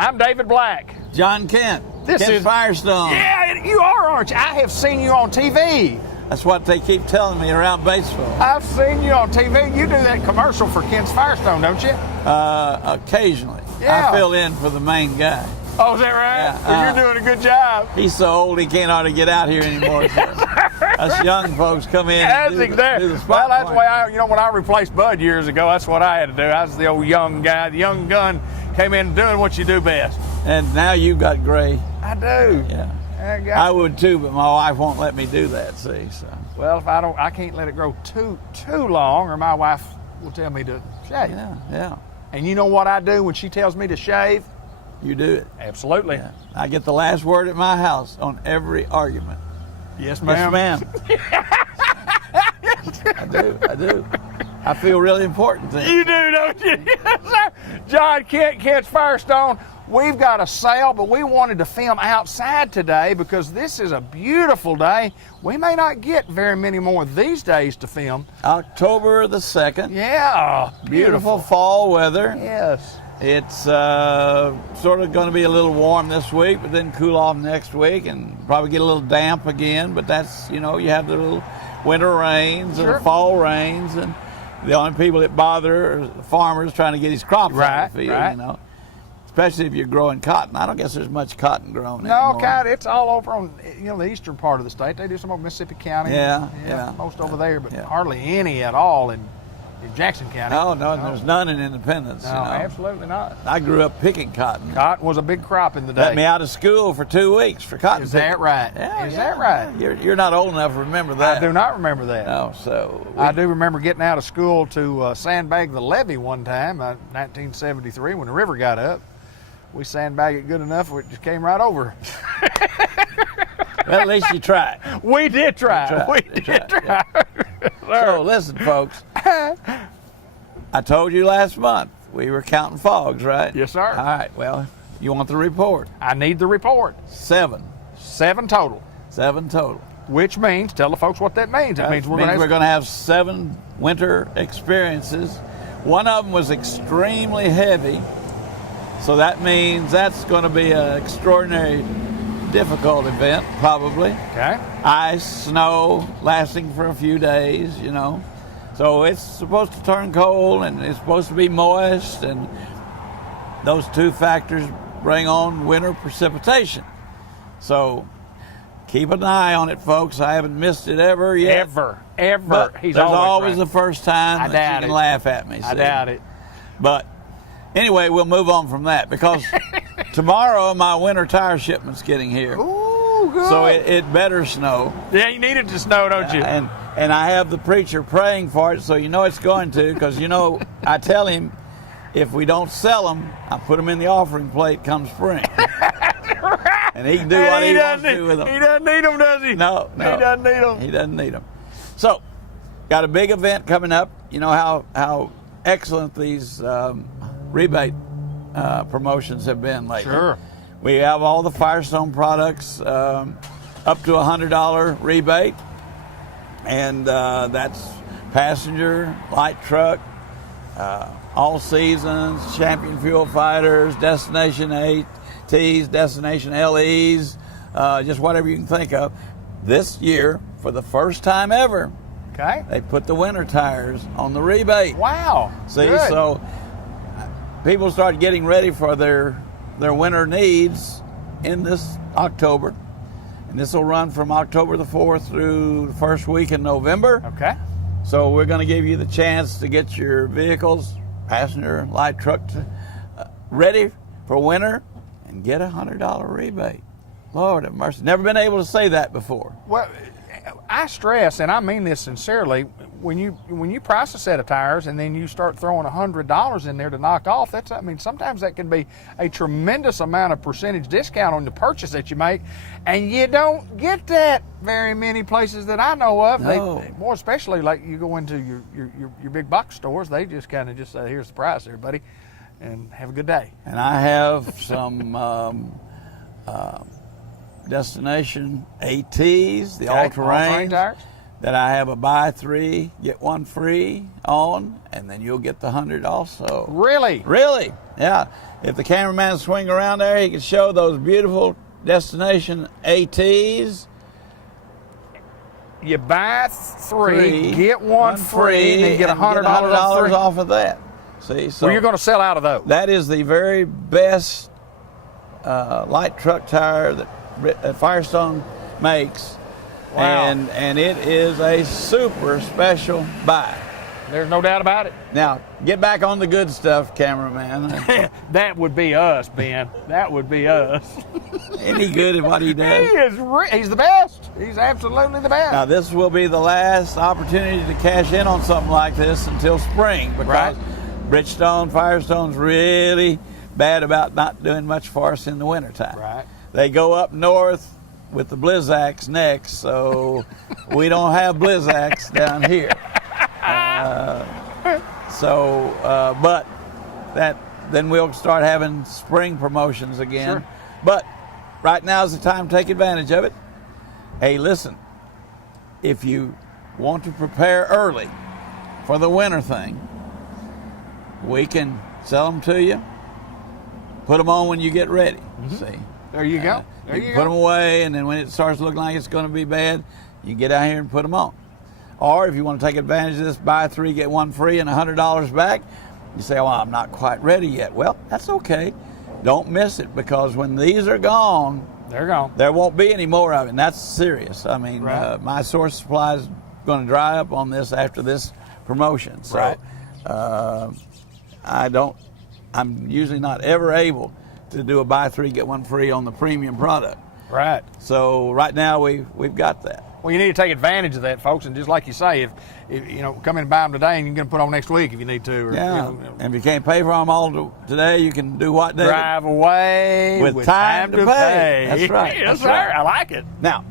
I'm David Black. John Kent. This Kent is Firestone. Yeah, you are, aren't you? I have seen you on TV. That's what they keep telling me around Batesville. I've seen you on TV. You do that commercial for Kent's Firestone, don't you? Occasionally. Yeah. I fill in for the main guy. Oh, is that right? Yeah, Well, you're doing a good job. He's so old he can't hardly get out here anymore. So us young folks come in That's and do exactly. the spot. Well, that's the way when I replaced Bud years ago, that's what I had to do. I was the old young guy, the young gun, came in doing what you do best. And now you've got gray. I do. Yeah. I I would too, but my wife won't let me do that, see. So. Well, if I can't let it grow too long, or my wife will tell me to shave. Yeah. And you know what I do when she tells me to shave? You do it. Absolutely. Yeah. I get the last word at my house on every argument. Yes, ma'am. Yes, ma'am. I do. I feel really important then. You do, don't you? Yes, sir. John Kent, Kent's Firestone. We've got a sale, but we wanted to film outside today because this is a beautiful day. We may not get very many more these days to film. October the 2nd. Yeah. Beautiful fall weather. Yes. It's sort of going to be a little warm this week, but then cool off next week and probably get a little damp again. But that's, you have the little winter rains and the fall rains. And the only people that bother are the farmers trying to get his crops out of the field, Right. Especially if you're growing cotton. I don't guess there's much cotton grown No, anymore. cotton, it's all over on the eastern part of the state. They do some over Mississippi County. Yeah. Most over there, but Yeah. hardly any at all in Jackson County. No, there's none in Independence. No, absolutely not. I grew up picking cotton. Cotton was a big crop in the day. Let me out of school for 2 weeks for cotton Is picking. that right? Yeah, Is that right? You're not old enough to remember that. I do not remember that. No, so I do remember getting out of school to sandbag the levee one time, 1973, when the river got up. We sandbagged it good enough, it just came right over. well, at least you tried. We did try. We did try. So listen, folks. I told you last month we were counting fogs, right? Yes, sir. All right. Well, you want the report? I need the report. 7. 7 total. 7 total. Which means, tell the folks what that means. It means we're going to have 7 winter experiences. One of them was extremely heavy, so that means that's going to be an extraordinary difficult event, probably. Okay. Ice, snow, lasting for a few days, So it's supposed to turn cold and it's supposed to be moist, and those 2 factors bring on winter precipitation. So keep an eye on it, folks. I haven't missed it ever yet. Ever. But He's there's always always right. the first time I that doubt you can it. laugh at me. I see? doubt it. But anyway, we'll move on from that because tomorrow my winter tire shipment's getting here. Ooh, good. So it better snow. Yeah, you need it to snow, don't you? And I have the preacher praying for it, so it's going to, because I tell him if we don't sell them, I put them in the offering plate come spring. Right. And he can do what he wants to do with them. He doesn't need them, does he? No. He doesn't need them. He doesn't need them. So, got a big event coming up. You know how excellent these rebate promotions have been lately. Sure. We have all the Firestone products up to $100 rebate, and that's passenger, light truck, all seasons, Champion Fuel Fighters, Destination ATs, Destination LEs, just whatever you can think of. This year, for the first time ever, Okay. they put the winter tires on the rebate. Wow. See, Good. so people start getting ready for their winter needs in this October. And this will run from October the 4th through the first week in November. Okay. So we're going to give you the chance to get your vehicles, passenger, light truck, ready for winter and get a $100 rebate. Lord have mercy. Never been able to say that before. Well, I stress, and I mean this sincerely, when you price a set of tires and then you start throwing $100 in there to knock off, sometimes that can be a tremendous amount of percentage discount on the purchase that you make, and you don't get that very many places that I know of. No. They, more especially like you go into your big box stores, they just kind of just say, here's the price, everybody, and have a good day. And I have some Destination ATs, the All-terrain all-terrain tires? that I have a buy 3, get 1 free on, and then you'll get the 100 also. Really? Really? Yeah. If the cameraman swing around there, he can show those beautiful destination ATs. You buy 3, get 1 free, and then get $100 off of that. See, so well, you're going to sell out of those. that is the very best light truck tire that Firestone makes. Wow. And it is a super special buy. There's no doubt about it. Now, get back on the good stuff, cameraman. That would be us, Ben. That would be us. Any good at what he He does? is he's the best. He's absolutely the best. Now, this will be the last opportunity to cash in on something like this until spring, because Right. Bridgestone, Firestone's really bad about not doing much for us in the wintertime. Right. They go up north with the Blizzaks next, so we don't have Blizzaks down here. But then we'll start having spring promotions again. Sure. But right now is the time to take advantage of it. Hey, listen, if you want to prepare early for the winter thing, we can sell them to you, put them on when you get ready. See? There you go. There You you can put go. them away, and then when it starts looking like it's going to be bad, you get out here and put them on. Or if you want to take advantage of this, buy 3, get 1 free, and $100 back, you say, well, I'm not quite ready yet. Well, that's okay. Don't miss it, because when these are gone, They're gone. there won't be any more of it, and that's serious. I mean, Right. my source supply is going to dry up on this after this promotion. So Right. I'm usually not ever able to do a buy 3, get 1 free on the premium product. Right. So right now we've got that. Well, you need to take advantage of that, folks, and just like you say, if you know, come in and buy them today, and you can put on next week if you need to. Or, Yeah. you know, And if you can't pay for them all today, you can do what, David? drive away With time to pay. That's right. Yes, That's sir. right. I like it. Now,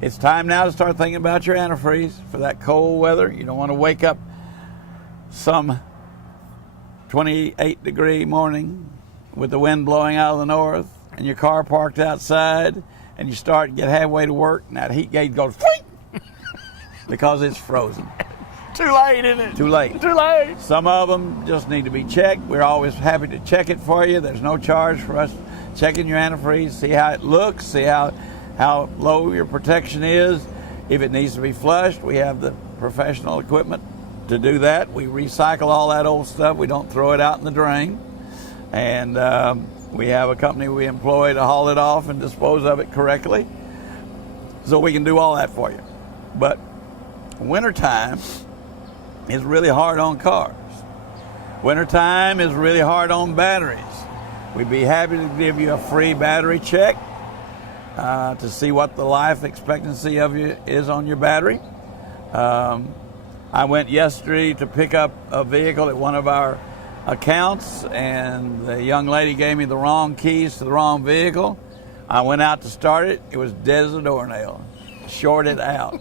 it's time now to start thinking about your antifreeze for that cold weather. You don't want to wake up some 28-degree morning with the wind blowing out of the north and your car parked outside, and you start to get halfway to work and that heat gauge goes because it's frozen. Too late, isn't it? Too late. Too late. Some of them just need to be checked. We're always happy to check it for you. There's no charge for us checking your antifreeze, see how it looks, see how low your protection is. If it needs to be flushed, we have the professional equipment to do that. We recycle all that old stuff. We don't throw it out in the drain. And we have a company we employ to haul it off and dispose of it correctly. So we can do all that for you. But wintertime is really hard on cars. Wintertime is really hard on batteries. We'd be happy to give you a free battery check to see what the life expectancy of you is on your battery. I went yesterday to pick up a vehicle at one of our accounts, and the young lady gave me the wrong keys to the wrong vehicle. I went out to start it. It was dead as a doornail, shorted out.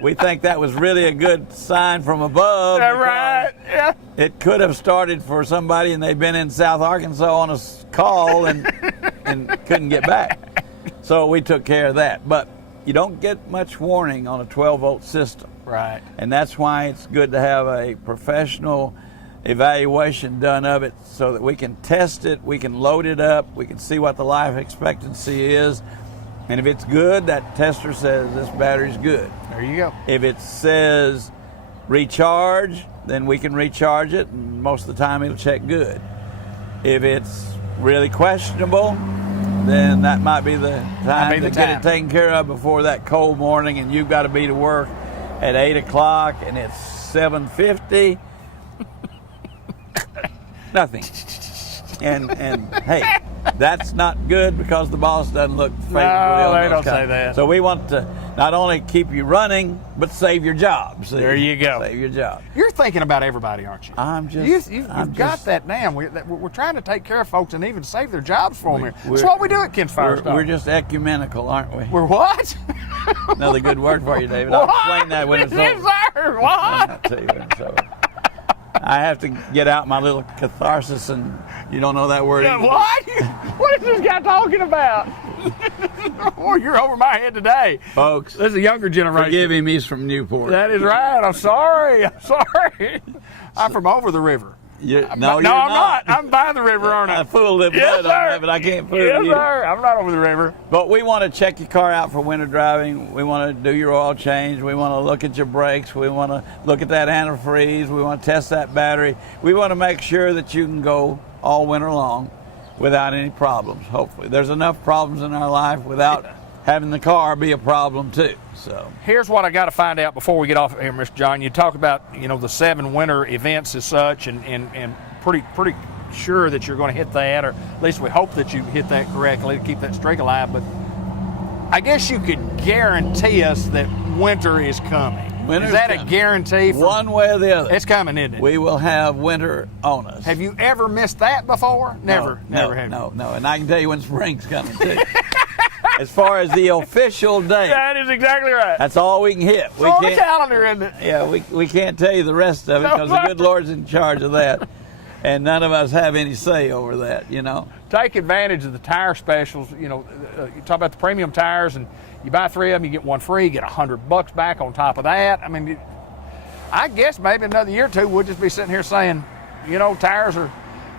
We think that was really a good sign from above. All right. Yeah. It could have started for somebody and they'd been in South Arkansas on a call and couldn't get back. So we took care of that. But you don't get much warning on a 12-volt system. Right. And that's why it's good to have a professional evaluation done of it so that we can test it, we can load it up, we can see what the life expectancy is. And if it's good, that tester says this battery's good. There you go. If it says recharge, then we can recharge it, and most of the time it'll check good. If it's really questionable, then that might be the time to get it taken care of before that cold morning, and you've got to be to work at 8 o'clock, and it's 7:50. Nothing. And hey, that's not good because the boss doesn't look favorably on they those don't kinds. say that. So we want to not only keep you running, but save your job. See? There you go. Save your job. You're thinking about everybody, aren't you? You've got that down. We're trying to take care of folks and even save their jobs for them here. That's what we do at Ken's Firestone. We're just ecumenical, aren't we? We're what? Another good word for you, David. I'll explain that when it's yes, over. sir. What? I'll tell you when it's over. I have to get out my little catharsis, and you don't know that word either. What? What is this guy talking about? Oh, you're over my head today. Folks, This is a younger generation. forgive him, he's from Newport. That is right. I'm sorry. I'm sorry. I'm from over the river. No, I'm you're not. I'm by the river, aren't I? I put a little Yes, blood on sir. that, but I can't put Yes, it in. sir. I'm not over the river. But we want to check your car out for winter driving. We want to do your oil change. We want to look at your brakes. We want to look at that antifreeze. We want to test that battery. We want to make sure that you can go all winter long without any problems, hopefully. There's enough problems in our life without having the car be a problem too. So Here's what I got to find out before we get off here, Mr. John. You talk about, the 7 winter events as such, and pretty sure that you're going to hit that, or at least we hope that you hit that correctly to keep that streak alive. But I guess you could guarantee us that winter is coming. Winter's is that coming. a guarantee? One way or the other, It's coming, isn't it? we will have winter on us. Have you ever missed that before? Never have you. No. And I can tell you when spring's coming too. As far as the official date, That is exactly right. that's all we can hit. It's on the calendar, isn't it? Yeah, we can't tell you the rest of it because the good Lord's in charge of that, and none of us have any say over that. Take advantage of the tire specials. You talk about the premium tires, and you buy 3 of them, you get 1 free. You get $100 back on top of that. I mean, I guess maybe another year or two we'll just be sitting here saying, tires are,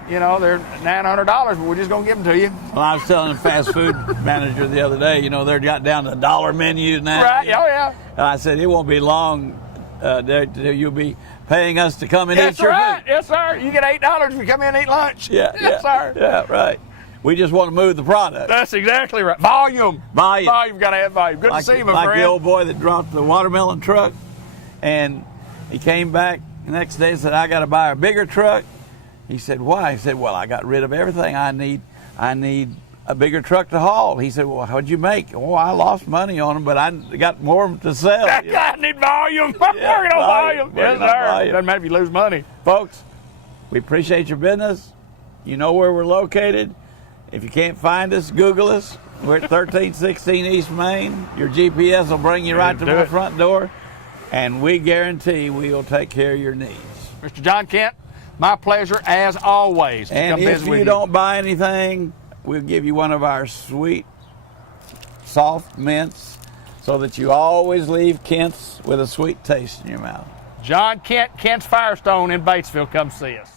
they're $900, but we're just gonna give them to you. Well, I was telling the fast food manager the other day, they got down to $1 menu now. Right? Oh yeah. And I said it won't be long till you'll be paying us to come and That's eat your right. food. Yes, sir. You get $8 if you come in and eat lunch. Yes, sir. Yeah, right. We just want to move the product. That's exactly right. Volume. Volume. Volume. Got to have volume. Good to see you, my like friend. the old boy that dropped the watermelon truck, and he came back the next day and said, I got to buy a bigger truck. He said, why? He said, well, I got rid of everything. I need a bigger truck to haul. He said, well, how'd you make? Oh, I lost money on them, but I got more to sell. I need volume. I'm working on volume. Yes, working on sir. volume. Doesn't matter if you lose money. Folks, we appreciate your business. You know where we're located. If you can't find us, Google us. We're at 1316 East Main. Your GPS will bring you right to my front door, and we guarantee we will take care of your needs. Mr. John Kent, my pleasure as always. And come if visit with you don't buy anything, we'll give you one of our sweet, soft mints so that you always leave Kent's with a sweet taste in your mouth. John Kent, Kent's Firestone in Batesville. Come see us.